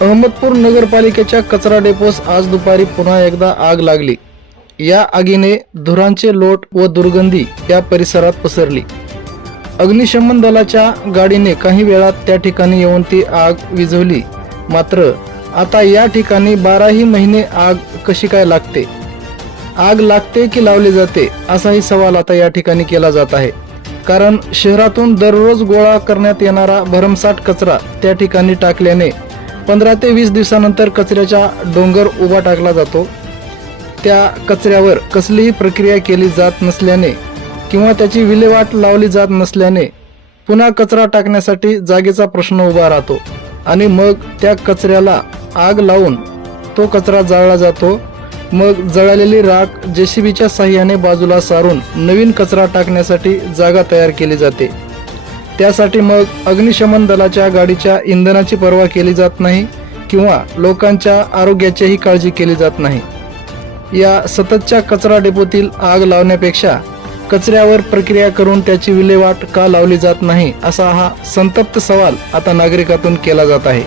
अहमदपूर नगरपालिकेच्या कचरा डेपोस आज दुपारी पुन्हा एकदा आग लागली। या आगीने धुरांचे लोट व दुर्गंधी या परिसरात पसरली। अग्निशमन दलाच्या गाडीने काही वेळात त्या ठिकाणी येऊन ती आग विझवली। मात्र आता या ठिकाणी 12ही महिने आग कशी काय लागते? आग लागते की लावली जाते असाही सवाल आता या ठिकाणी केला जात आहे। कारण शहरातून दररोज गोळा करण्यात येणारा भरमसाठ कचरा त्या ठिकाणी टाकल्याने 15 ते 20 दिवसानंतर कचऱ्याचा डोंगर उभा टाकला जातो। त्या कचऱ्यावर कसलीही प्रक्रिया केली जात नसल्याने किंवा त्याची विल्हेवाट लावली जात नसल्याने पुन्हा कचरा टाकण्यासाठी जागेचा प्रश्न उभा राहतो आणि मग त्या कचऱ्याला आग लावून तो कचरा जाळला जातो। मग जळालेली राख जेसीबीच्या साहाय्याने बाजूला सारून नवीन कचरा टाकण्यासाठी जागा तयार केली जाते। त्यासाठी मग अग्निशमन दलाच्या गाडीच्या इंधनाची पर्वा केली जात नाही किंवा लोकांच्या आरोग्याचीही काळजी केली जात नाही। या सततच्या कचरा डेपोतील आग लावण्यापेक्षा कचऱ्यावर प्रक्रिया करून त्याची विल्हेवाट का लावली जात नाही असा हा संतप्त सवाल आता नागरिकातून केला जात आहे।